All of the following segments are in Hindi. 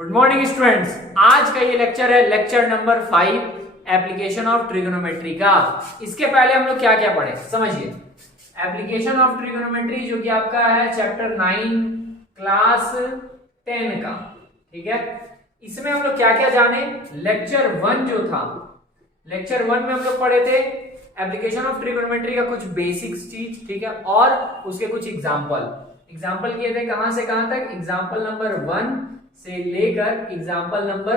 Good morning students. आज का ये लेक्चर है lecture number 5 application of trigonometry का। इसके पहले हम लोग क्या क्या पढ़े समझिए। एप्लीकेशन ऑफ ट्रिगोनोमेट्री जो कि आपका है चैप्टर 9 क्लास 10 का, ठीक है। इसमें हम लोग क्या क्या जाने, लेक्चर 1 जो था, लेक्चर 1 में हम लोग पढ़े थे एप्लीकेशन ऑफ ट्रिगोनोमेट्री का कुछ बेसिक्स चीज, ठीक है, और उसके कुछ एग्जाम्पल किए थे। कहां से कहां तक? एग्जाम्पल नंबर 1 से लेकर एग्जाम्पल नंबर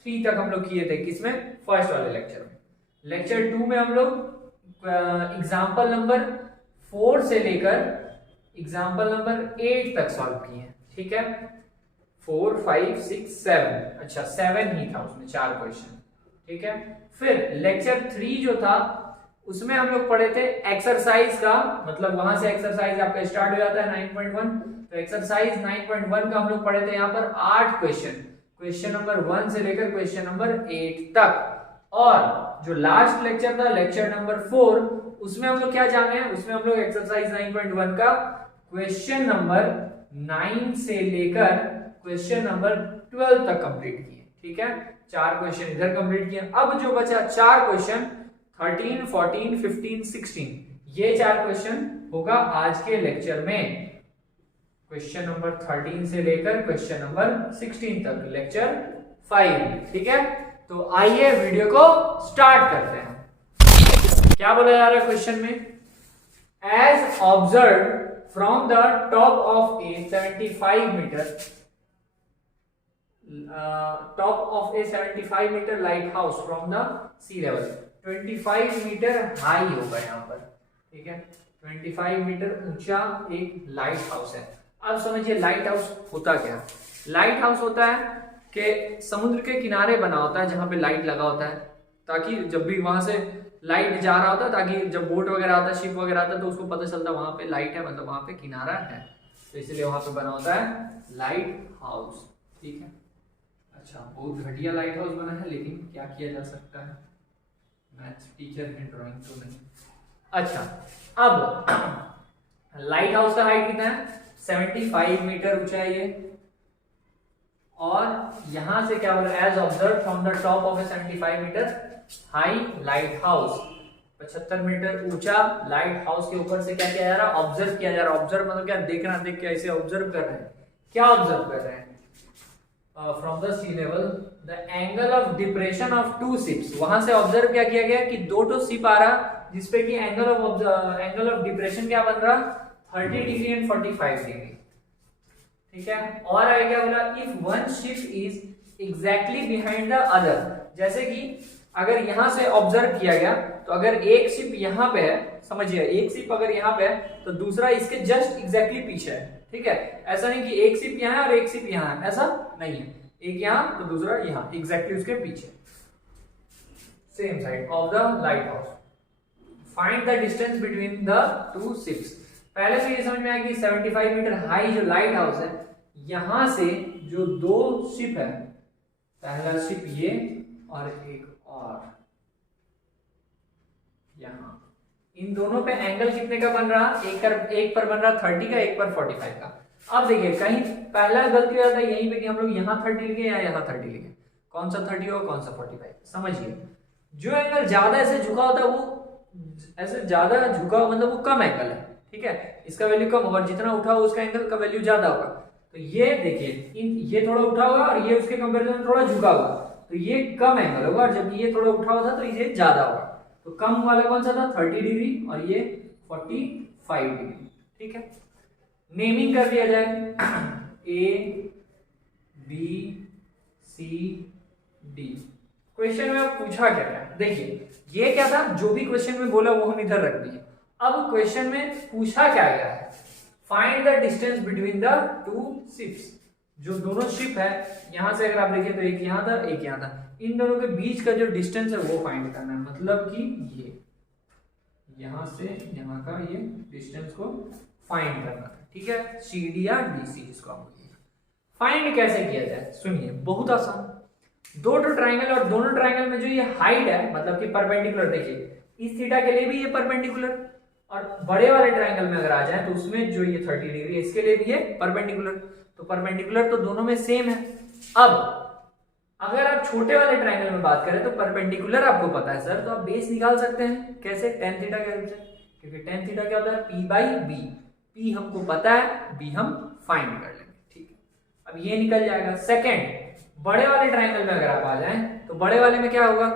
3 तक हम लोग किए थे। किसमें? फर्स्ट वाले लेक्चर में। लेक्चर 2 में हम लोग एग्जाम्पल नंबर 4 से लेकर एग्जाम्पल नंबर 8 तक सॉल्व किए हैं, ठीक है। 4, 5, 6, 7, अच्छा 7 ही था, उसमें 4 क्वेश्चन, ठीक है। फिर लेक्चर 3 जो था उसमें हम लोग पढ़े थे एक्सरसाइज का, मतलब वहां से एक्सरसाइज आपका स्टार्ट हो जाता है 9.1। तो एक्सरसाइज 9.1 का हम लोग पढ़े थे यहाँ पर 8 क्वेश्चन नंबर 1 से लेकर क्वेश्चन नंबर 8 तक। और जो लास्ट लेक्चर था लेक्चर नंबर 4, उसमें हम लोग क्या जाने हैं, उसमें हम लोग एक्सरसाइज 9.1 का क्वेश्चन नंबर 9 से लेकर क्वेश्चन नंबर 12 तक कंप्लीट किए, ठीक है। 4 क्वेश्चन इधर कंप्लीट किए। अब जो बचा 4 क्वेश्चन 13, 14, 15, 16, ये 4 क्वेश्चन होगा आज के लेक्चर में। क्वेश्चन नंबर 13 से लेकर क्वेश्चन नंबर 16 तक लेक्चर 5, ठीक है। तो आइए वीडियो को स्टार्ट करते हैं। क्या बोला जा रहा है क्वेश्चन में? As observe from the top of a 75 metre lighthouse from the sea level. 25 metre high होगा यहाँ पर, ठीक है। 25 मीटर ऊंचा एक लाइट हाउस है। अब समझिए लाइट हाउस होता क्या है। लाइट हाउस होता है कि समुद्र के किनारे बना होता है जहां पे लाइट लगा होता है, ताकि जब भी वहां से लाइट जा रहा होता है, ताकि जब बोट वगैरह आता है, शिप वगैरह आता है, तो उसको पता चलता है वहां पे लाइट है, मतलब वहां पे किनारा है। तो इसलिए वहां पे बना होता है लाइट हाउस, ठीक है। अच्छा, बहुत घटिया लाइट हाउस बना है, लेकिन क्या किया जा सकता है, मैथ्स टीचर है, ड्राइंग तो नहीं। अच्छा, अब लाइट हाउस का हाइट कितना है? 75 मीटर ऊंचा है ये। और यहां से क्या बोल रहा है? As observe from the top of a 75 metre high lighthouse. 75 metre ऊंचा लाइट हाउस के ऊपर से क्या किया जा रहा है? ऑब्जर्व किया जा रहा है। ऑब्जर्व मतलब क्या? देखना, देख के ऐसे ऑब्जर्व कर रहे हैं। क्या ऑब्जर्व कर रहे हैं? From the sea level the angle of depression of 2 ships. वहां से ऑब्जर्व क्या किया गया कि 2 शिप आ रहा, जिसपे कि एंगल ऑफ डिप्रेशन क्या बन रहा? 30 डिग्री एंड 45 डिग्री, ठीक है। और आगे क्या बोला? If one ship is exactly behind the other. जैसे कि अगर यहां से ऑब्जर्व किया गया, तो अगर एक शिप यहां पे है, समझिए एक शिप अगर यहां पे है तो दूसरा इसके जस्ट एग्जैक्टली पीछे है, ठीक है। ऐसा नहीं कि एक शिप यहां है और एक शिप यहां है, ऐसा नहीं है। एक यहां तो दूसरा यहां, एग्जैक्टली उसके पीछे, same side of the light house. Find the distance between the 2 ships. पहले से ये समझ में आया कि 75 मीटर हाई जो लाइट हाउस है, यहां से जो 2 शिप है, पहला शिप ये और एक और यहां, इन दोनों पे एंगल कितने का बन रहा? एक पर बन रहा 30 का, एक पर 45 का। अब देखिए कहीं पहला गलती हो जाता है यहीं पे कि हम लोग यहाँ 30 लिखे या यहाँ 30 लिखे। कौन सा 30 हो, कौन सा 45? समझिए जो एंगल ज्यादा ऐसे झुका होता है वो ऐसे ज्यादा झुका हो, मतलब वो कम एंगल है, ठीक है। इसका वैल्यू कम होगा, जितना उठा हो उसका एंगल का वैल्यू ज्यादा होगा। तो ये देखिए ये थोड़ा उठा होगा और ये उसके कंपेरिजन में थोड़ा झुका होगा, तो ये कम एंगल होगा। और जब ये थोड़ा उठा हुआ था तो ये ज्यादा होगा। तो कम वाला कौन सा था? 30 डिग्री और ये 45 डिग्री, ठीक है। नेमिंग कर दिया जाए A, B, C, D। Question में अब पूछा क्या है, देखिए ये क्या था, जो भी क्वेश्चन में बोला वो हम इधर रख दिए। अब क्वेश्चन में पूछा क्या गया है? Find the distance between the 2 ships. जो दोनों शिप है, यहां से अगर आप देखिए तो एक यहां था, एक यहां था, इन दोनों के बीच का जो डिस्टेंस है वो फाइंड करना है। मतलब कि ये यहां से यहां का ये डिस्टेंस को फाइंड करना है, ठीक है। CD या DC जिसको आप बोलिए। फाइंड कैसे किया जाए? सुनिए, बहुत आसान। 2 ट्राइंगल और दोनों ट्राइंगल में जो ये हाइट है, मतलब कि परपेंडिकुलर, देखिए इस थीटा के लिए भी ये परपेंडिकुलर, और बड़े वाले ट्राइंगल में अगर आ जाए तो उसमें जो ये 30 डिग्री है इसके लिए भी ये परपेंडिकुलर। तो परपेंडिकुलर तो दोनों में सेम है, अब अगर आप छोटे वाले ट्रायंगल में बात करें तो परपेंडिकुलर आपको पता है सर, तो आप बेस निकाल सकते हैं। कैसे? टेन थीटा के हेल्प से, क्योंकि टेन थीटा क्या होता है? P by B. पी हमको पता है, बी हम फाइंड कर लेंगे। ठीक है, अब ये निकल जाएगा। सेकेंड, बड़े वाले ट्रायंगल में अगर आप आ जाएं तो बड़े वाले में क्या होगा?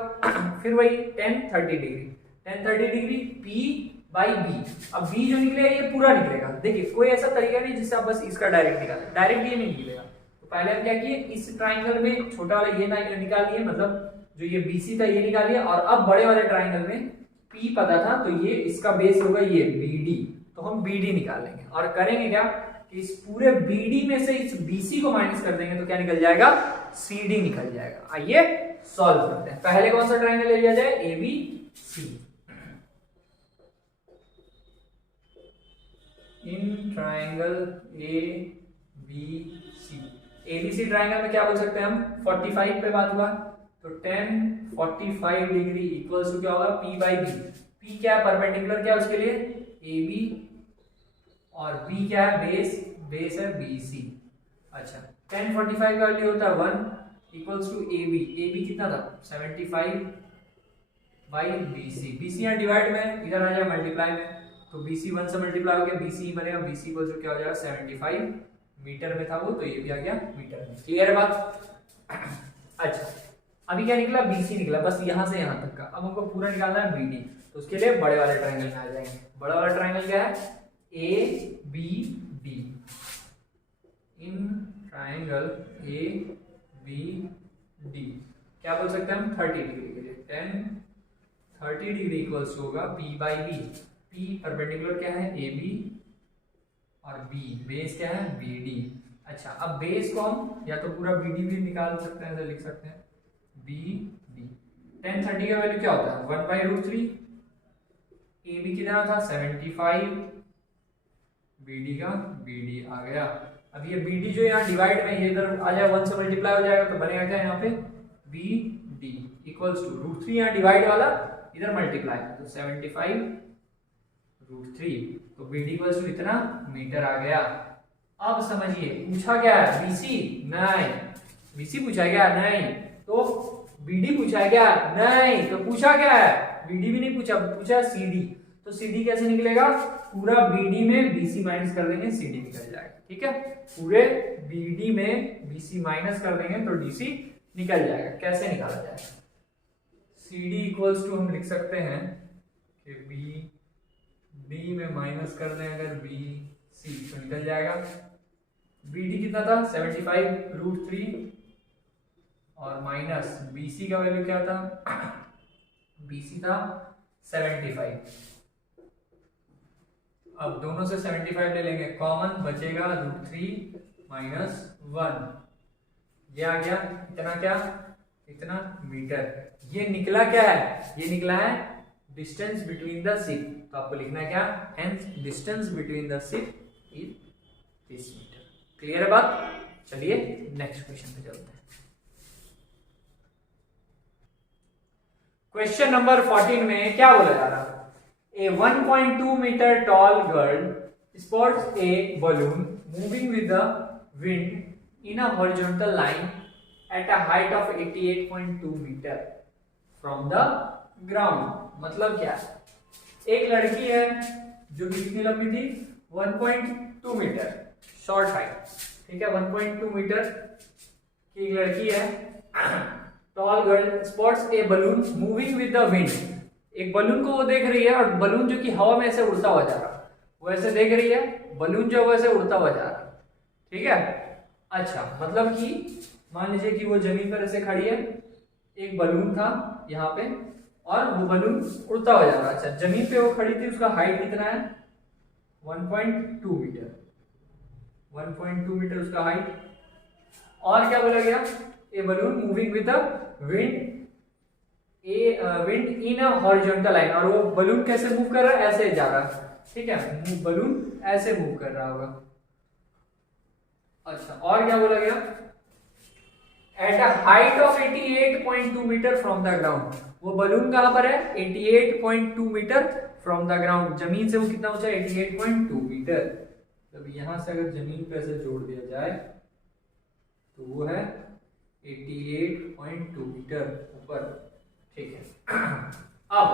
फिर वही tan 30 degree, tan 30 degree P by B. अब बी जो निकलेगा ये पूरा निकलेगा। देखिए कोई ऐसा तरीका नहीं जिससे आप बस इसका डायरेक्ट निकालें, डायरेक्ट ये नहीं निकलेगा। तो पहले हम क्या किए, इस ट्राइंगल में छोटा वाला ये निकाल लिए, मतलब जो ये बीसी था ये निकाल लिया, और अब बड़े वाले ट्राइंगल में पी पता था तो ये इसका बेस होगा ये बीडी, तो हम बीडी निकाल लेंगे। और करेंगे क्या कि इस पूरे बीडी में से इस बीसी को माइनस कर देंगे तो क्या निकल जाएगा? सीडी निकल जाएगा। आइए सॉल्व करते हैं। पहले कौन सा ट्राइंगल ले लिया जाए? A B C. In triangle A B C, ABC triangle में क्या बोल सकते हैं हम? 45 पे बात हुआ तो 10 45 डिग्री इक्वल्स टू क्या होगा? P by B. पी क्या है? परपेंडिकुलर क्या है उसके लिए? ए बी, और बी क्या है? बेस, बेस है बी सी। अच्छा, 10 45 का वैल्यू होता है 1 equals to A B. A B कितना था? 75 by B C. B C यहाँ डिवाइड में, इधर आ जाए मल्टीप्लाई में, तो बी सी 1 से मल्टीप्लाई हो गया, बी सी बनेगा, बी सी इक्वल्स टू क्या हो जाएगा? 75 मीटर में था वो, तो ये भी आ गया मीटर में। क्लियर है बात? अच्छा, अभी क्या निकला? बीसी निकला, बस यहां से यहां तक का। अब हमको पूरा निकालना है बीडी, तो उसके लिए बड़े वाले ट्रायंगल में आ जाएंगे। बड़ा वाला ट्रायंगल क्या है? A B D. In triangle A B D क्या बोल सकते हैं हम? 30 डिग्री के लिए 10 30 डिग्री इक्वल्स होगा P by B. P perpendicular क्या है? ए बी, और बी बेस क्या है? B D. अच्छा, अब बेस को हम या तो पूरा बी डी भी निकाल सकते हैं, ऐसे लिख सकते हैं बी डी। 10 30 का वैल्यू क्या होता है? 1/√3। ए बी कितना था? 75, बी डी का बी डी आ गया। अब ये बी डी जो यहाँ डिवाइड में ये इधर आ जाए, 1 से मल्टीप्लाई हो जाएगा, तो बनेगा क्या यहाँ पे? बी डी इक्वल्स टू √3, यहाँ डिवाइड वाला इधर मल्टीप्लाई, तो 75 √3, तो बी डी इक्वल्स टू इतना मीटर आ गया। अब समझिए पूछा क्या है? बीसी नहीं, बीसी पूछा गया नहीं, तो बीडी पूछा गया नहीं, तो पूछा क्या है? बीडी भी नहीं पूछा, पूछा सीडी। तो सीडी कैसे निकलेगा? पूरा बीडी में बीसी माइनस कर देंगे, सीडी निकल जाएगा। ठीक है, पूरे बीडी में बीसी माइनस कर देंगे तो डीसी निकल जाएगा। कैसे निकाला जाएगा? सीडी इक्वल्स टू हम लिख सकते हैं कि बी डी में माइनस कर दें अगर बी सी, तो निकल जाएगा। बी डी कितना था? 75 √3, और माइनस बी सी का वैल्यू क्या था? बी सी था 75। अब दोनों से 75 ले लेंगे, कॉमन बचेगा √3 माइनस 1, ये आ गया इतना, क्या इतना मीटर। ये निकला क्या है? ये निकला है डिस्टेंस बिटवीन द शिप, तो आपको लिखना है क्या? Hence distance between the ship is this metre. Clear है बात? चलिए नेक्स्ट क्वेश्चन पे चलते हैं। क्वेश्चन नंबर 14 में क्या बोला जा रहा है? A 1.2 meter tall girl spots a balloon moving with the wind in a horizontal line at a height of 88.2 meter from the ground। मतलब क्या है? एक लड़की है जो कि कितनी लंबी थी? 1.2 मीटर, शॉर्ट हाइट। ठीक है, 1.2 मीटर की एक लड़की है। Tall girl spots A balloon moving with the wind. एक बलून को वो देख रही है, और बलून जो कि हवा में ऐसे उड़ता हुआ जा रहा है, वो ऐसे देख रही है, बलून जो वैसे उड़ता हुआ जा रहा है। ठीक है, अच्छा, मतलब कि मान लीजिए कि वो जमीन पर ऐसे खड़ी है, एक बलून था यहाँ पे, और वो बलून उड़ता हुआ जा रहा है। अच्छा, जमीन पे वो खड़ी थी, उसका हाइट कितना है? 1.2 मीटर, 1.2 मीटर उसका हाइट। और क्या बोला गया? A balloon moving with the wind, wind in a horizontal line. और वो बलून कैसे मूव कर रहा है? ऐसे जा रहा है। ठीक है, बलून ऐसे मूव कर रहा होगा। अच्छा, और क्या बोला गया? At a height of 88.2 metre from the ground. वो बलून कहां पर है? 88.2 मीटर फ्रॉम द ग्राउंड। जमीन से वो कितना ऊंचा है? 88.2 मीटर। तो यहां से अगर जमीन पे ऐसे जोड़ दिया जाए तो वो है 88.2 मीटर ऊपर, ठीक है। अब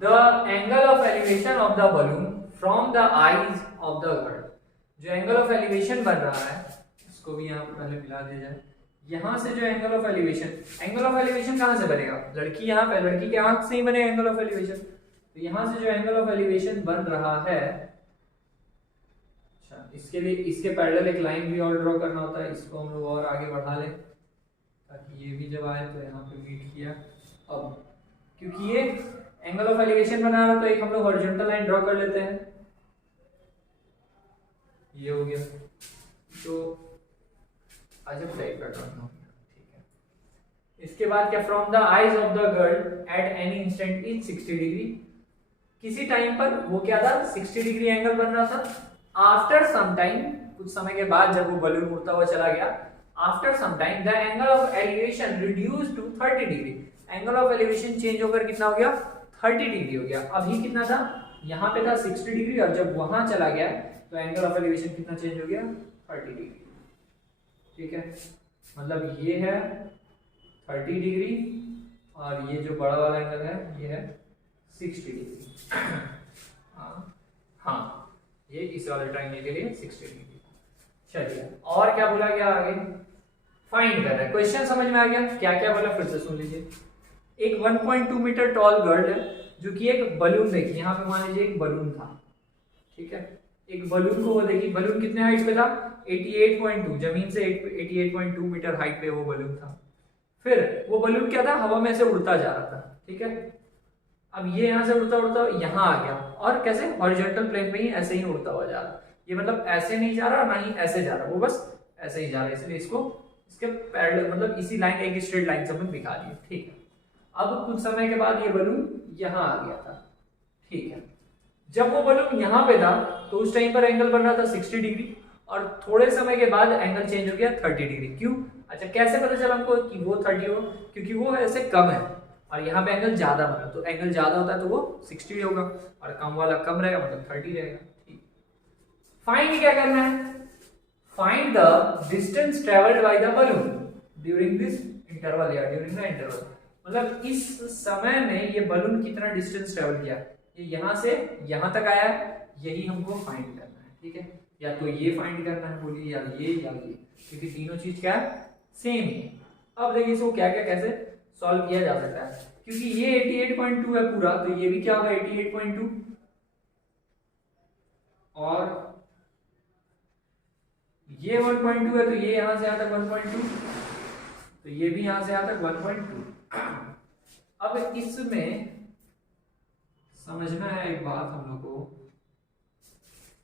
the angle of elevation of the balloon from the eyes of the girl, जो एंगल ऑफ एलिवेशन बन रहा है इसको भी यहाँ पहले मिला दिया जाए। यहाँ से जो एंगल ऑफ एलिवेशन कहाँ से बनेगा, लड़की यहाँ पे, लड़की के आंख से ही बने एंगल ऑफ एलिवेशन, तो यहाँ से जो एंगल ऑफ एलिवेशन बन रहा है, अच्छा इसके लिए इसके पैरेलल एक लाइन भी और ड्रॉ करना होता है, इसको हम लोग और आगे बढ़ा लें ताकि ये भी जब आए तो यहाँ पे मीट किया। अब क्योंकि ये एंगल ऑफ एलिवेशन बना रहा तो एक हम लोग हॉरिजॉन्टल लाइन ड्रॉ कर लेते हैं, ये हो गया, तो अजब टाइप का ड्रॉ, ठीक है। इसके बाद क्या, from the eyes of the girl at any instant is 60 degree, किसी टाइम पर वो क्या था 60 डिग्री एंगल बन रहा था। आफ्टर सम टाइम, कुछ समय के बाद जब वो बलून उड़ता हुआ चला गया, after some time the angle of elevation reduce to 30 degree, angle of elevation change होकर कितना हो गया 30 डिग्री हो गया। अभी कितना था, यहाँ पे था 60 डिग्री और जब वहां चला गया तो एंगल ऑफ एलिवेशन कितना चेंज हो गया 30 डिग्री, ठीक है। मतलब ये है 30 डिग्री और ये जो बड़ा वाला एंगल है ये है 60 डिग्री। हाँ ये इस वाले ट्रायंगल के लिए 60 डिग्री। चलिए और क्या बोला गया आगे, फाइंड कर रहे हैं। क्वेश्चन समझ में आ गया, क्या क्या बोला फिर से सुन लीजिए। एक 1.2 मीटर टॉल गर्ल है जो कि एक बलून, देखिए यहाँ पे मान लीजिए एक बलून था, ठीक है, एक बलून को वो देखिए, बलून कितने हाइट पे था 88.2, जमीन से 88.2 मीटर हाइट पे वो बलून था। फिर वो बलून क्या था, हवा में से उड़ता जा रहा था, ठीक है। अब ये यहाँ से उड़ता उड़ता यहाँ आ गया, और कैसे हॉरिजॉन्टल प्लेन में ही ऐसे ही उड़ता हुआ जा रहा, ये मतलब ऐसे नहीं जा रहा ना ही ऐसे जा रहा, वो बस ऐसे ही जा रहा है, इसलिए इसको इसके पैरेलल मतलब इसी लाइन, एक स्ट्रेट लाइन से हमने दिखा दिया, ठीक है। अब कुछ समय के बाद ये बलून यहाँ आ गया था, ठीक है। जब वो बलून यहाँ पे था तो उस टाइम पर एंगल बन रहा था 60 डिग्री, और थोड़े समय के बाद एंगल चेंज हो गया 30 डिग्री। क्यों, अच्छा कैसे पता चला हमको कि वो 30 हो, क्योंकि वो ऐसे कम है और यहाँ पे एंगल ज्यादा बना, तो एंगल ज्यादा होता है तो वो 60 होगा और कम वाला कम रहेगा मतलब 30 रहेगा, ठीक। फाइंड क्या करना है, find the distance travelled by the balloon during this interval या ड्यूरिंग द इंटरवल, मतलब इस समय में ये बलून कितना डिस्टेंस ट्रेवल किया, ये यहाँ से यहाँ तक आया है, यही हमको फाइंड करना है, ठीक है। या तो ये फाइंड करना है बोलिए, या ये, क्योंकि तीनों चीज क्या है सेम ही है। अब देखिए इसको क्या क्या कैसे सॉल्व किया जा सकता है, क्योंकि ये 88.2 है पूरा, तो ये भी क्या होगा 88.2, और ये 1.2 है तो ये यहां से यहां तक 1.2, तो ये भी यहां से यहां तक 1.2। अब इसमें समझना है एक बात हम लोग को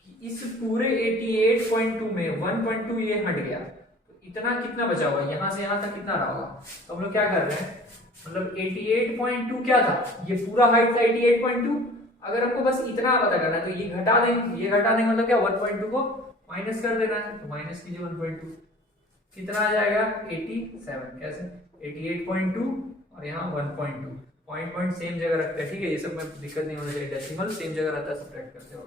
कि इस पूरे 88.2 में 1.2 ये हट गया, तो इतना कितना बचा होगा, यहां से यहां तक कितना रहा होगा। तो हम लोग क्या कर रहे हैं, मतलब 88.2 क्या था, ये पूरा हाइट था 88.2, अगर हमको बस इतना पता करना है तो ये घटा देंगे, ये घटा देंगे मतलब क्या 1.2 को माइनस कर देना है, तो माइनस कीजिए 1.2, कितना आ जाएगा 87, कैसे 88.2 और यहाँ 1.2, पॉइंट सेम जगह रखते हैं, ठीक है, ये सब में दिक्कत नहीं होना चाहिए, डेसिमल सेम जगह रहता है, सब्ट्रैक्ट करते हो।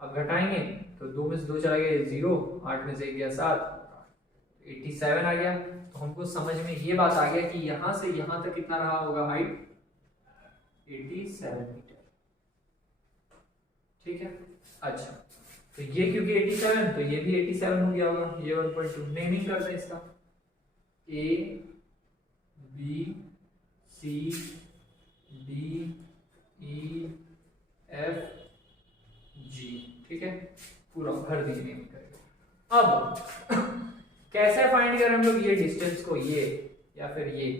अब घटाएंगे तो 2 में से 2 चला गया 0, 8 में से गया 7, 87 आ गया। तो हमको समझ में ये बात आ गया कि यहाँ से यहाँ तक कितना रहा होगा हाइट 87 मीटर, ठीक है। अच्छा तो ये क्योंकि 87 तो ये भी 87 हो गया होगा, ये 1.2 नहीं करते इसका, A B C D E F G, ठीक है, पूरा भर दीजिए करेगा। अब कैसे फाइंड करें हम लोग ये डिस्टेंस को, ये या फिर ये,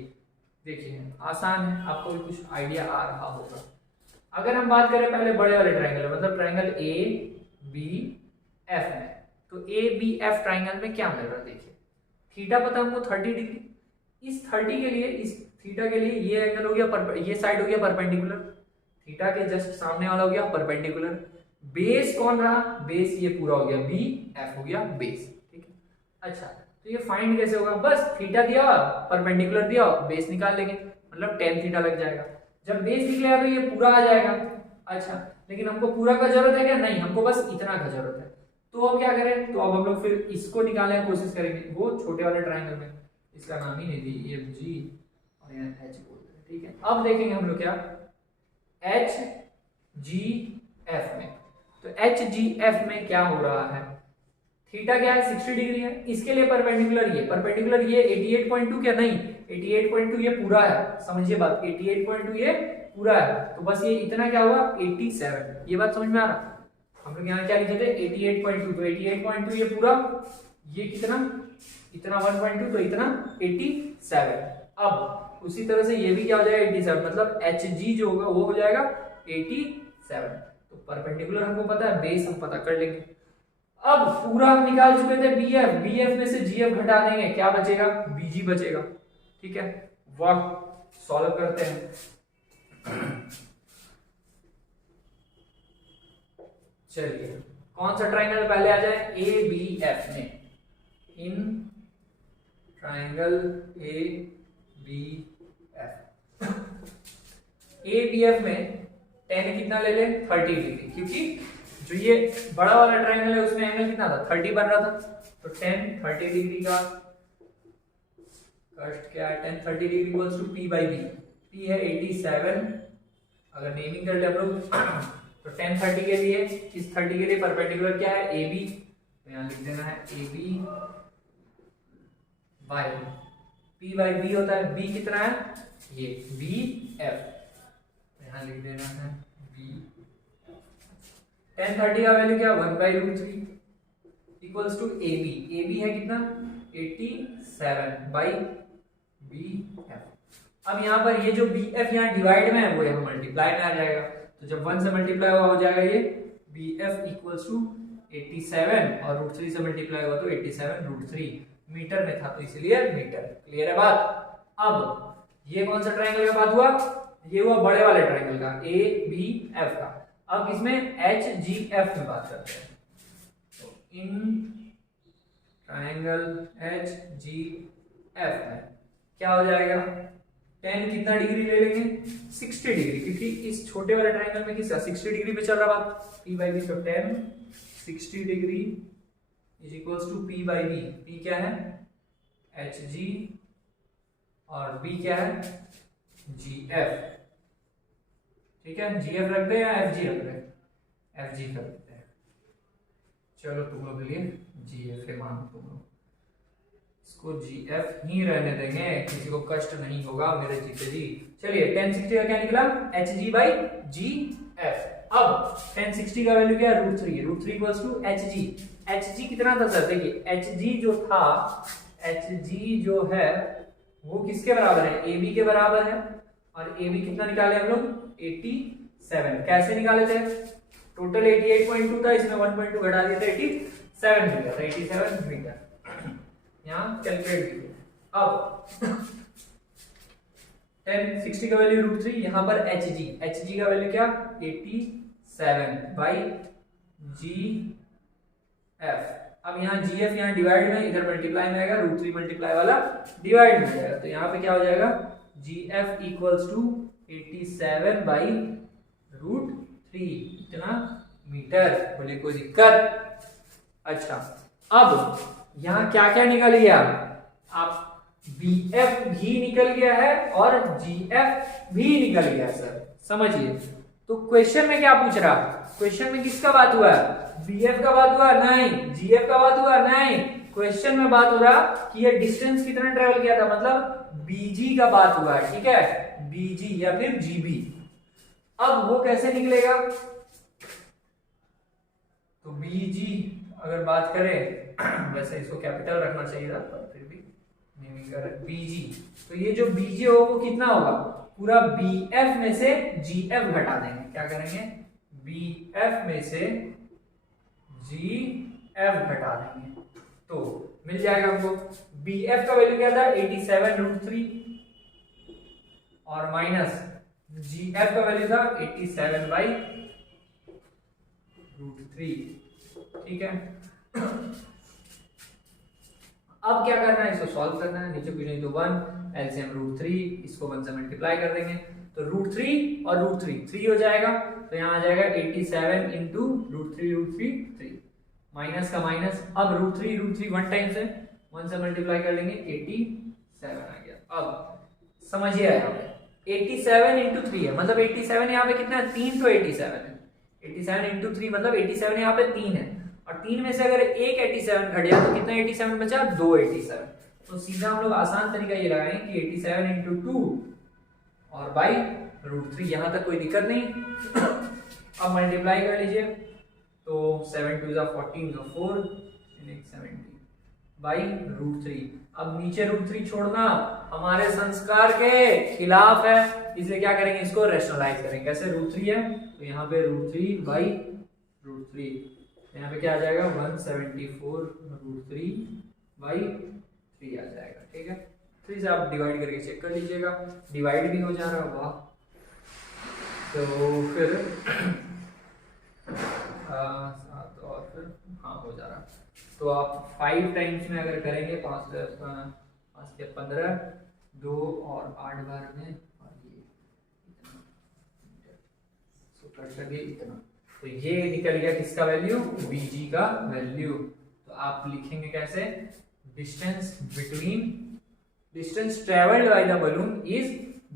देखिए आसान है, आपको भी कुछ आइडिया आ रहा होगा। अगर हम बात करें पहले बड़े वाले ट्रायंगल, मतलब ट्रायंगल ए बी एफ में, तो ए बी एफ ट्रायंगल में क्या मिल रहा है, देखिए थीटा पता हमको 30 डिग्री, इस 30 के लिए, इस थीटा के लिए ये एंगल हो गया, ये साइड हो गया परपेंडिकुलर, थीटा के जस्ट सामने वाला हो गया परपेंडिकुलर। बेस कौन रहा, बेस ये पूरा हो गया बी एफ हो गया बेस, ठीक है। अच्छा तो ये फाइंड कैसे होगा, बस थीटा दिया परपेंडिकुलर दिया बेस निकाल लेंगे, मतलब tan थीटा लग जाएगा। जब बेस निकलेगा तो ये पूरा आ जाएगा। अच्छा लेकिन हमको पूरा का जरूरत है क्या, नहीं, हमको बस इतना का जरूरत है, तो अब क्या करें, तो अब हम लोग फिर इसको निकालने की कोशिश करेंगे, वो छोटे वाले ट्राइंगल में, इसका नाम ही नहीं दी एफ जी और यहाँ एच बोलते हैं, ठीक है। अब देखेंगे हम लोग क्या एच जी एफ में, तो एच जी एफ में क्या हो रहा है, थीटा क्या है 60 डिग्री है, इसके लिए परपेंडिकुलर ये 88.2 क्या नहीं 88.2 ये पूरा है, समझिए बात 88.2 ये पूरा है, तो बस ये इतना क्या हुआ 87, ये बात समझ में आ रहा। हम लोग यहाँ क्या लिखे थे 88.2, तो 88.2 ये पूरा, ये कितना इतना 1.2 तो इतना 87। अब उसी तरह से ये भी क्या हो जाएगा 87, मतलब एच जी जो होगा वो हो जाएगा 87। तो परपेंडिकुलर हमको पता है, बेस हम पता कर लेंगे। अब पूरा हम निकाल चुके थे बीएफ, बीएफ में से जीएफ घटा देंगे, क्या बचेगा बीजी बचेगा, ठीक है। वाह, सॉल्व करते हैं। चलिए कौन सा ट्राइंगल पहले आ जाए, ए बी एफ में, in triangle A B F, A B F में टेन कितना ले ले 30 डिग्री, क्योंकि जो ये बड़ा वाला ट्राइंगल है उसमें एंगल कितना था 30 बन रहा था, तो 10 30 डिग्री का कष्ट क्या है 10 30 degree equals to P by B, P है 87, अगर नेमिंग कर ले हम लोग तो 10 30 के लिए, इस 30 के लिए परपेंडिकुलर क्या है ए बी, तो यहाँ लिख देना है A B by P by B होता है, बी कितना है ये बी एफ, यहाँ लिख देना है बी, 10 30 का वैल्यू क्या 1/√3 equals to A B, A B है कितना 87 बाई बी एफ। अब यहाँ पर ये जो बी एफ यहाँ डिवाइड में है वो यहाँ मल्टीप्लाई में आ जाएगा, तो जब 1 से मल्टीप्लाई हुआ हो जाएगा ये बी एफ इक्वल्स टू 87 और √3 से मल्टीप्लाई हुआ तो 87√3, मीटर में था तो इसलिए मीटर। क्लियर है बात। अब ये कौन सा ट्राइंगल का बात हुआ, ये हुआ बड़े वाले ट्राइंगल का ए बी एफ का। अब इसमें एच जी एफ में बात करते हैं, तो in triangle H G F में क्या हो जाएगा, 10 कितना डिग्री ले लेंगे 60 डिग्री, क्योंकि इस छोटे वाले ट्राइंगल में किसका 60 डिग्री पे चल रहा बात, पी बाई बी, तो 10 60 degree is equals to P by B, P क्या है एच जी और बी क्या है जी एफ, ठीक है। जी एफ रख दे या एफ जी रख दे, एफ जी कर देते हैं, चलो तुम लोग के लिए जी एफ है मान, तुम लोग इसको जी एफ ही रहने देंगे, किसी को कष्ट नहीं होगा मेरे जीते जी। चलिए 1060 का क्या निकला H G by G F. अब 1060 का वैल्यू क्या है √3, √3 equals to H G, H G कितना था सर, देखिए एच जी जो था, एच जी जो है वो किसके बराबर है ए बी के बराबर है, और ए बी कितना निकाले हम लोग 87, कैसे निकाले थे, टोटल 88.2 था, इसमें 1.2 घटा दिया था 87 मीटर, 87 मीटर यहाँ कैलकुलेट कीजिए। अब 1060 का वैल्यू √3, यहाँ पर एच जी का वैल्यू क्या 87 बाई जी एफ। अब यहाँ जी एफ यहाँ डिवाइड में, इधर मल्टीप्लाई में आएगा, √3 मल्टीप्लाई वाला डिवाइड में जाएगा, तो यहाँ पे क्या हो जाएगा जी एफ इक्वल्स टू 87 बाई √3, इतना मीटर। बोले कोई दिक्कत। अच्छा अब यहाँ क्या क्या निकल गया, आप बी एफ भी निकल गया है और जी एफ भी निकल गया सर, समझिए। तो क्वेश्चन में क्या पूछ रहा, क्वेश्चन में किसका बात हुआ है, बी एफ का बात हुआ नहीं, जी एफ का बात हुआ नहीं, क्वेश्चन में बात हो रहा कि ये डिस्टेंस कितना ट्रेवल किया था, मतलब बीजी का बात हुआ है, ठीक है, बीजी या फिर जीबी। अब वो कैसे निकलेगा, तो बीजी अगर बात करें, वैसे इसको कैपिटल रखना चाहिए था पर फिर भी नेमिंग कर बीजी, तो ये जो बीजी होगा वो कितना होगा, पूरा बीएफ में से जीएफ घटा देंगे, क्या करेंगे बीएफ में से जीएफ घटा देंगे, तो मिल जाएगा हमको बीएफ का वैल्यू क्या था 87√3 और माइनस जीएफ का वैल्यू था 87 बाई √3, ठीक है। अब क्या करना है, इसको सॉल्व करना है, नीचे कुछ नहीं तो 1 एलसीएम √3, इसको 1 से मल्टीप्लाई कर देंगे तो √3 और √3 3 हो जाएगा, तो यहाँ आ जाएगा 87 इंटू √3 3, माइनस का माइनस, अब √3 वन टाइम से 1 से मल्टीप्लाई कर लेंगे 87 आ गया। अब समझिए यहाँ पे 87 इंटू 3 है, मतलब 87 यहाँ पे कितना है 3, तो 87 है। 87 इंटू 3 मतलब 87 यहाँ पे 3 है, और 3 में से अगर एक 87 घट जाए तो कितना 87 बचा, 2 87। तो सीधा हम लोग आसान तरीका ये लगाएंगे कि 87 इंटू 2 और बाई √3, यहाँ तक कोई दिक्कत नहीं। अब मल्टीप्लाई कर लीजिए, तो 7 2 जा 14 का 4 70 बाई √3। अब नीचे √3 छोड़ना हमारे संस्कार के खिलाफ है, इसलिए क्या करेंगे, इसको रैशनलाइज करेंगे। कैसे, √3 है तो यहाँ पे √3 बाई √3, यहाँ पे क्या आ जाएगा 174 √3 बाई 3 आ जाएगा। ठीक है, 3 से आप डिवाइड करके चेक कर लीजिएगा, डिवाइड भी हो जा रहा होगा। तो फिर और फिर हाँ हो जा रहा। तो आप 5 टाइम्स में अगर करेंगे 5 से 15, 2 और 8 बार में, और ये इतना कट करके इतना, तो ये निकल गया किसका वैल्यू, Vg का वैल्यू। तो आप लिखेंगे कैसे, distance travelled by the balloon is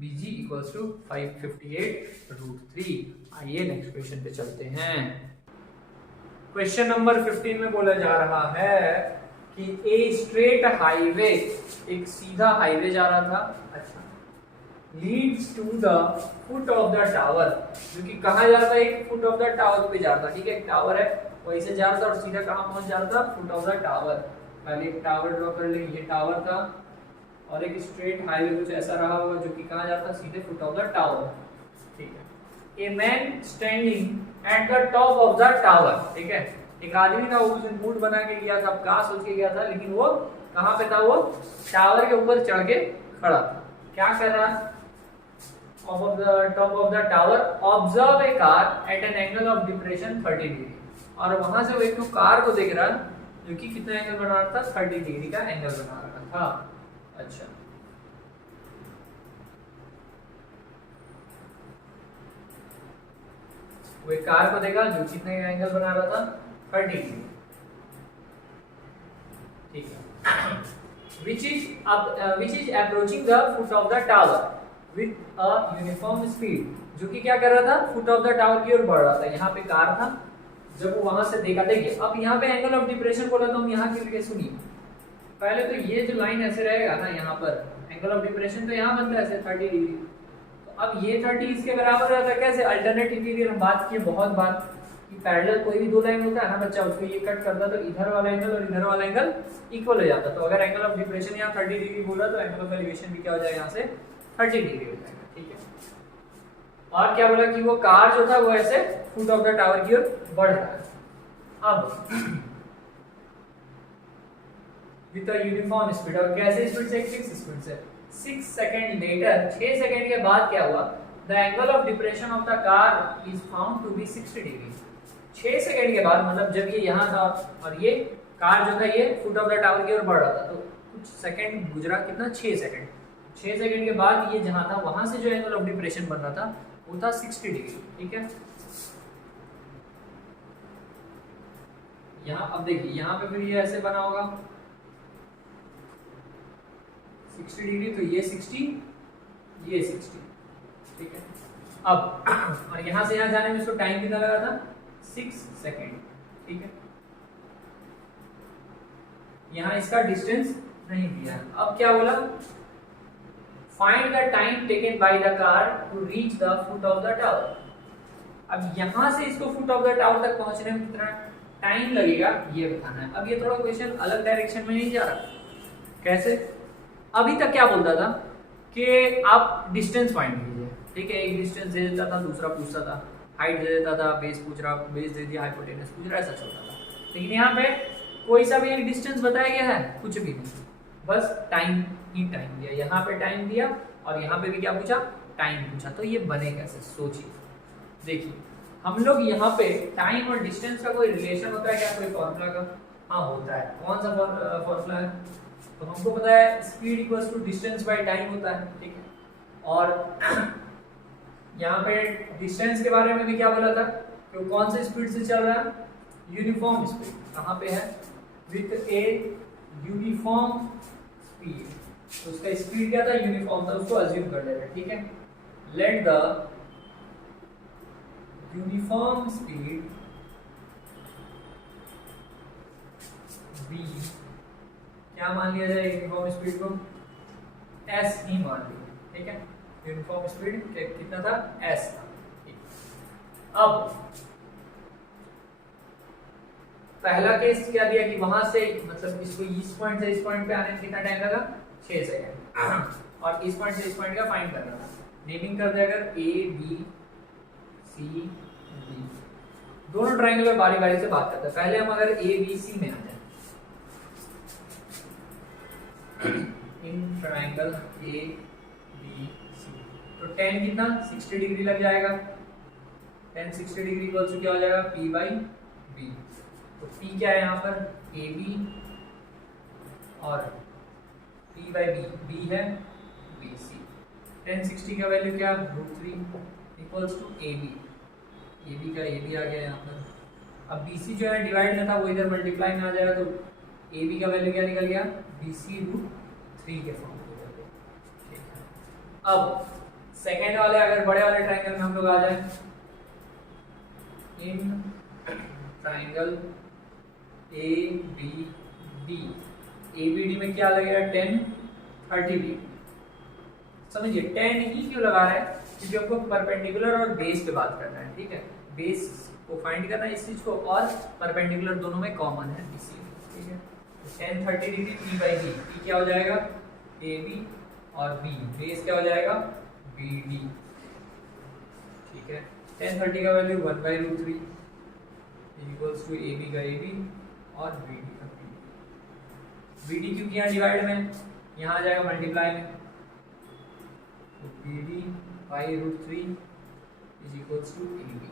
Vg equals to 558 √3। आइए नेक्स्ट क्वेश्चन पे चलते हैं। क्वेश्चन नंबर 15 में बोला जा रहा है कि ए स्ट्रेट हाईवे, एक सीधा हाईवे जा रहा था, अच्छा, leads to the foot of the tower, जो कि कहाँ जा रहा था, एक फुट ऑफ द टावर पे जा रहा था। ठीक है, एक टावर है वहीं से जा रहा था और सीधा कहाँ पहुंच जा रहा था, फुट ऑफ द टावर। पहले एक टावर ड्रॉ कर लेंगे, ये टावर था, और एक स्ट्रेट हाईवे कुछ ऐसा रहा होगा जो कि कहाँ जाता, सीधे फुट ऑफ द टावर। ठीक है, a man standing at the top of the tower. ठीक है, एक आदमी था, वो उसे मूड बना के गया था, क्या सोच के गया था, लेकिन वो कहाँ पे था, वो टावर के ऊपर चढ़ के खड़ा था। क्या कर रहा, top of the tower observe a car eight an angle of depression 30 degree, और वहां से वो एक कार को देख रहा जो कि कितना एंगल बना रहा था, 30 डिग्री का एंगल बना रहा था। अच्छा, वो एक कार को देखा जो कितने एंगल बना रहा था, 30 डिग्री। ठीक है, which is approaching the foot of the tower with a uniform speed, जो कि क्या कर रहा था, फुट ऑफ द टावर की ओर बढ़ रहा था। यहाँ पे कार था, जब वो वहां से देखा, देखिए अब यहाँ पे एंगल ऑफ डिप्रेशन बोला, तो हम यहाँ के लिए सुनिए, पहले तो ये जो लाइन ऐसे रहेगा ना, यहाँ पर एंगल ऑफ डिप्रेशन तो यहाँ बनता है ऐसे 30 डिग्री, तो अब ये 30 इसके बराबर रहता है। कैसे, अल्टरनेटिव की हम बात किए बहुत बार कि पैरेलल कोई भी दो लाइन होता है ना बच्चा, उसको ये कट करता तो इधर वाला एंगल और इधर वाला एंगल इक्वल हो जाता। तो अगर एंगल ऑफ डिप्रेशन यहाँ 30 डिग्री बोल रहा तो एंगल ऑफ एलिवेशन भी क्या हो जाएगा, यहाँ से 30 डिग्री हो जाएगा। ठीक है, और क्या बोला कि वो कार जो था वो ऐसे फुट ऑफ द टावर की ओर बढ़ रहा है। अब विद अ यूनिफॉर्म स्पीड, और कैसे स्पीड से, फिक्स स्पीड से। 6 सेकंड लेटर, 6 सेकंड के बाद क्या हुआ, the angle of depression of the car is found to be 60 degree. 6 second के बाद, मतलब जब ये यहाँ था और ये कार जो था ये फुट ऑफ द टावर की ओर बढ़ रहा था, तो कुछ सेकंड गुजरा, कितना, 6 सेकंड। 6 सेकंड के बाद ये जहाँ था वहां से जो एंगल ऑफ डिप्रेशन बन रहा था वो था 60 डिग्री। ठीक है, यहाँ अब देखिए, यहाँ पे भी ये ऐसे बना होगा 60 डिग्री, तो ये 60, ये 60। ठीक है, अब और यहाँ से यहाँ जाने में इसको टाइम कितना लगा था, 6 सेकेंड। ठीक है, यहाँ इसका डिस्टेंस नहीं दिया। अब क्या बोला, find the time taken by the car to reach the foot of the tower. अब यहाँ से इसको फुट ऑफ द टावर तक पहुंचने में कितना टाइम लगेगा ये बताना है। अब ये थोड़ा क्वेश्चन अलग डायरेक्शन में नहीं जा रहा। कैसे, अभी तक क्या बोलता था कि आप डिस्टेंस फाइंड कीजिए। ठीक है, एक डिस्टेंस दे देता था, दूसरा पूछता था, हाइट दे देता था, बेस पूछ रहा, बेस दे दिया, हाइपोटेनस पूछ रहा, ऐसा चलता था। लेकिन यहाँ पे कोई सा भी एक डिस्टेंस बताया गया है, कुछ भी नहीं, बस टाइम ही टाइम दिया। यहाँ पे टाइम दिया और यहाँ पे भी क्या पूछा, टाइम पूछा। तो ये बने कैसे, सोचिए। देखिए, हम लोग यहाँ पे टाइम और डिस्टेंस का कोई रिलेशन होता है क्या, कोई फॉर्मूला का? हाँ होता है। कौन सा फॉर्मूला है? तो हमको पता है speed equals to distance by time होता है। ठीक है, और यहाँ पे डिस्टेंस के बारे में भी क्या बोला था कि वो कौन से स्पीड से चल रहा है, यूनिफॉर्म स्पीड कहाँ पे है, विथ ए यूनिफॉर्म स्पीड, तो उसका स्पीड क्या था, यूनिफॉर्म था, उसको अज्यूम कर लेते हैं, ठीक है। Let the uniform speed be, क्या मान लिया जाए यूनिफॉर्म स्पीड को, एस ही मान लिया, ठीक है। यूनिफॉर्म स्पीड कितना था, एस था। अब पहला केस क्या दिया कि वहां से मतलब इसको इस पॉइंट से इस पॉइंट पे आने में कितना टाइम लगा, 6 सेकंड, और इस पॉइंट से इस पॉइंट का फाइंड करना था। नेमिंग कर दे अगर ए बी सी डी, दोनों ट्रायंगल में बारी बारी से बात करते हैं। पहले हम अगर ए बी सी में आ जाए, इन ट्रायंगल ए बी सी, तो tan कितना 60 डिग्री लग जाएगा, tan 60 डिग्री इक्वल्स टू क्या हो जाएगा, p बाई बी। तो p क्या है यहाँ पर, ए बी, और p बाई बी, b है बी सी। tan 60 का वैल्यू क्या, √3 equals to A B, A B का ए बी आ गया यहाँ पर। अब बी सी जो है डिवाइड में था वो इधर मल्टीप्लाई में आ जाएगा, तो ए बी का वैल्यू क्या निकल गया, बी सी √3 के फॉर्म में हो जाएगा। अब सेकेंड वाले अगर बड़े वाले ट्रायंगल में हम लोग आ जाए, in triangle A B D, A B D में क्या लगेगा, tan 30 डिग्री। समझिए tan ही क्यों लगा रहा है, क्योंकि हमको परपेंडिकुलर और बेस पे बात करना है, ठीक है। बेस को फाइंड करना है इस चीज को, और परपेंडिकुलर दोनों में कॉमन है इसीलिए, ठीक है। तो tan 30 degree p by B, p क्या हो जाएगा, ए बी, और b बेस क्या हो जाएगा, बी डी, ठीक है। tan 30 का value 1 by √3 equals to A B का ए बी और बी डी का बी डी। बी डी क्योंकि यहाँ डिवाइड में, यहाँ आ जाएगा मल्टीप्लाई में, तो B D by √3 is equals to A B,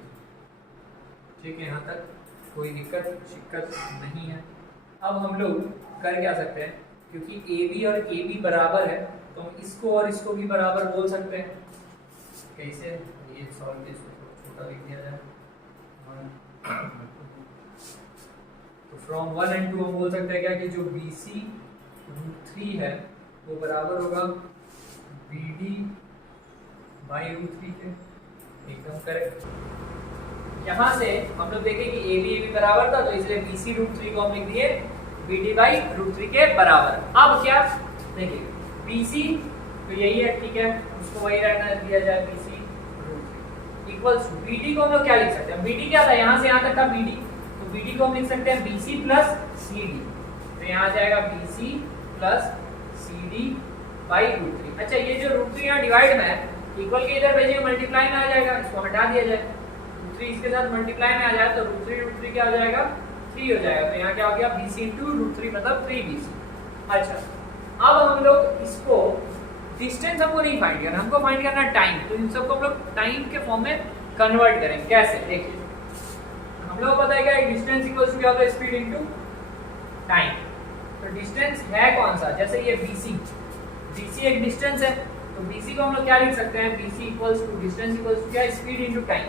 ठीक है। यहाँ तक कोई दिक्कत नहीं है। अब हम लोग कर क्या सकते हैं, क्योंकि ए बी और ए बी बराबर है, तो हम इसको और इसको भी बराबर बोल सकते हैं। कैसे, ये सॉल्व के छोटा लिख दिया जाए, तो फ्रॉम 1 and 2 हम बोल सकते हैं क्या, कि जो बी सी √3 है वो बराबर होगा बी डी बाई √3 के, एकदम करेक्ट। यहाँ से हम लोग देखें कि ए बी बराबर था, तो इसलिए बी सी √3 को हम लिख दिए बी डी बाई √3 के बराबर। अब क्या देखिए, बी सी तो यही है, ठीक है, उसको वही रहना दिया जाए, B C √3 equals to B D को हम लोग क्या लिख सकते हैं, बी डी क्या था, यहाँ से यहाँ तक था बी डी, तो बी डी को हम लिख सकते हैं B C plus C D, तो यहाँ आ जाएगा B C plus C D by √3। अच्छा, ये जो √3 यहाँ डिवाइड में है, इक्वल के इधर भेजिए मल्टीप्लाई में आ जाएगा, इसको हटा दिया जाए, √3 इसके साथ मल्टीप्लाई में आ जाए तो √3 क्या हो जाएगा, 3 हो जाएगा। तो यहाँ क्या हो गया, बी सी इंटू √3 मतलब 3 बी सी। अच्छा, अब हम लोग इसको डिस्टेंस हमको नहीं फाइंड करना, हमको फाइंड करना टाइम, तो इन सबको हम लोग टाइम के फॉर्म में कन्वर्ट करेंगे। कैसे, देखिए हम लोग को पता है क्या, डिस्टेंस इक्वल्स टू क्या होता है, स्पीड इनटू टाइम। तो डिस्टेंस है कौन सा, जैसे ये BC, BC एक डिस्टेंस है, तो BC को हम लोग क्या लिख सकते हैं, BC equals to distance equals to क्या, स्पीड इनटू टाइम।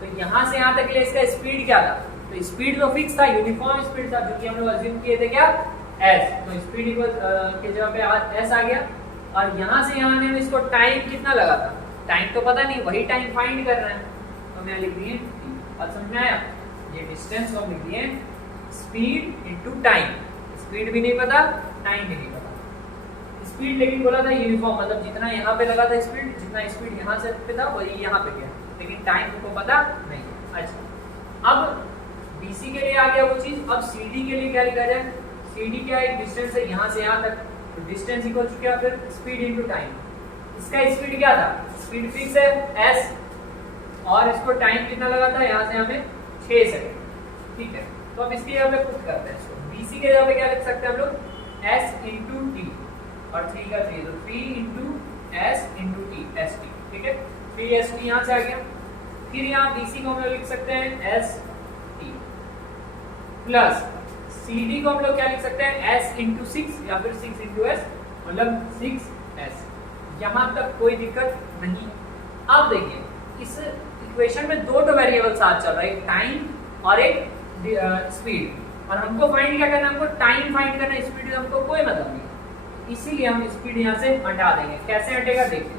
तो यहाँ से यहाँ तक के लिए इसका स्पीड क्या था, तो स्पीड तो फिक्स था, यूनिफॉर्म स्पीड था, जो कि हम लोग अज्यूम किए थे क्या, s, तो स्पीड इक्वल के जगह पे s आ गया। और यहाँ से यहाँ में इसको टाइम कितना लगा था, टाइम तो पता नहीं, वही टाइम फाइंड करना है, तो मैं लिख दिए, और समझ में आया, ये डिस्टेंस को हम लिख दिए स्पीड इनटू टाइम। स्पीड भी नहीं पता, टाइम भी नहीं पता। स्पीड लेकिन बोला था यूनिफॉर्म, मतलब जितना यहाँ पे लगा था स्पीड, जितना स्पीड यहाँ से पे था वही यहाँ पे गया, लेकिन टाइम को पता नहीं। अच्छा, अब BC के लिए आ गया वो चीज। अब CD के लिए क्या लिखा जाए, CD क्या एक डिस्टेंस है यहाँ से यहाँ तक, तो डिस्टेंस इक्वल टू क्या, फिर स्पीड इनटू टाइम। इसका स्पीड क्या था, स्पीड फिक्स है s, और इसको टाइम कितना लगा था, यहाँ से यहाँ पे 6 सेकंड, ठीक है। तो अब इसकी जगह पे पुट करते हैं इसको, BC के जगह पे क्या लिख सकते हैं हम लोग, s इंटू टी, और 3 का 3, तो 3 into s into T, st, ठीक है। 3st यहाँ से आ गया। फिर यहाँ BC को हम लोग लिख सकते हैं st प्लस CD को हम लोग क्या लिख सकते हैं, s इंटू 6 या फिर 6 इंटू s, मतलब 6s। यहाँ तक कोई दिक्कत नहीं। अब देखिए इस इक्वेशन में दो वेरिएबल साथ चल रहा है, एक टाइम और एक स्पीड, और हमको फाइंड क्या करना है, हमको टाइम फाइंड करना है, स्पीड का हमको कोई मतलब नहीं है, इसीलिए हम स्पीड यहाँ से हटा देंगे। कैसे हटेगा देखिए,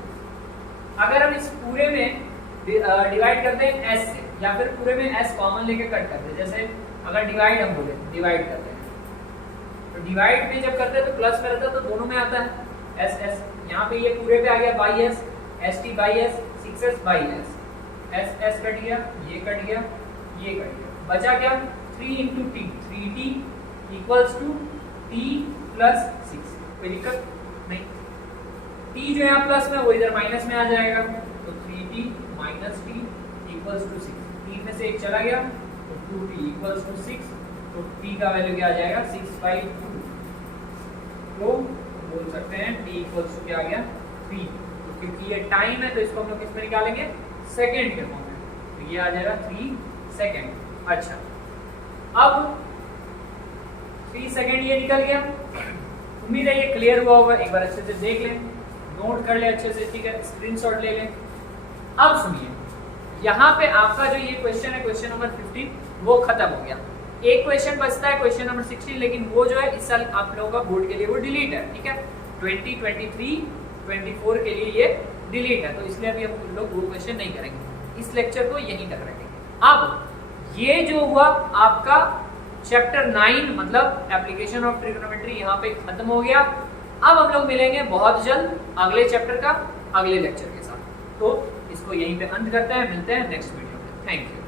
अगर हम इस पूरे में डिवाइड करते हैं s से, या फिर पूरे में s कॉमन लेके कट करते हैं, जैसे अगर डिवाइड हम बोले डिवाइड करते हैं, तो डिवाइड में जब करते हैं तो प्लस में रहता है, तो दोनों में आता है s s, यहाँ पे ये पूरे पे आ गया by s, st by s, 6s by s, s s cut गया, ये कट गया, ये कट गया, बचा क्या 3 into T, 3t equals to t plus 6। कोई दिक्कत नहीं, t जो यहाँ प्लस में वो इधर माइनस में आ जाएगा, तो 3t minus t equals to 6, 3 में से एक चला गया तो 2t इक्वल्स टू 6, तो t का वैल्यू क्या आ जाएगा 6/2, तो बोल सकते हैं t इक्वल्स टू क्या आ गया 3, तो क्योंकि ये टाइम है तो इसको हम लोग किस में निकालेंगे, सेकंड के फॉर्म में, तो ये आ जाएगा 3 सेकंड। अच्छा, अब 3 सेकंड ये निकल गया, उम्मीद है ये क्लियर हुआ होगा, एक बार अच्छे से देख लें, नोट कर ले अच्छे से, ठीक है, स्क्रीनशॉट ले लें। अब सुनिए, यहाँ पे आपका जो ये क्वेश्चन है, क्वेश्चन नंबर 15 वो खत्म हो गया, एक क्वेश्चन बचता है क्वेश्चन नंबर 16, लेकिन वो जो है इस साल आप लोगों का बोर्ड के लिए वो डिलीट है, ठीक है, 2023-24 के लिए ये डिलीट है, तो इसलिए अभी हम लोग वो क्वेश्चन नहीं करेंगे, इस लेक्चर को यहीं तक रखेंगे। अब ये जो हुआ आपका चैप्टर 9 मतलब एप्लीकेशन ऑफ ट्रिग्नोमेट्री यहाँ पे खत्म हो गया। अब हम लोग मिलेंगे बहुत जल्द अगले चैप्टर का अगले लेक्चर के साथ, तो इसको यहीं पे अंत करते हैं, मिलते हैं नेक्स्ट वीडियो में, थैंक यू।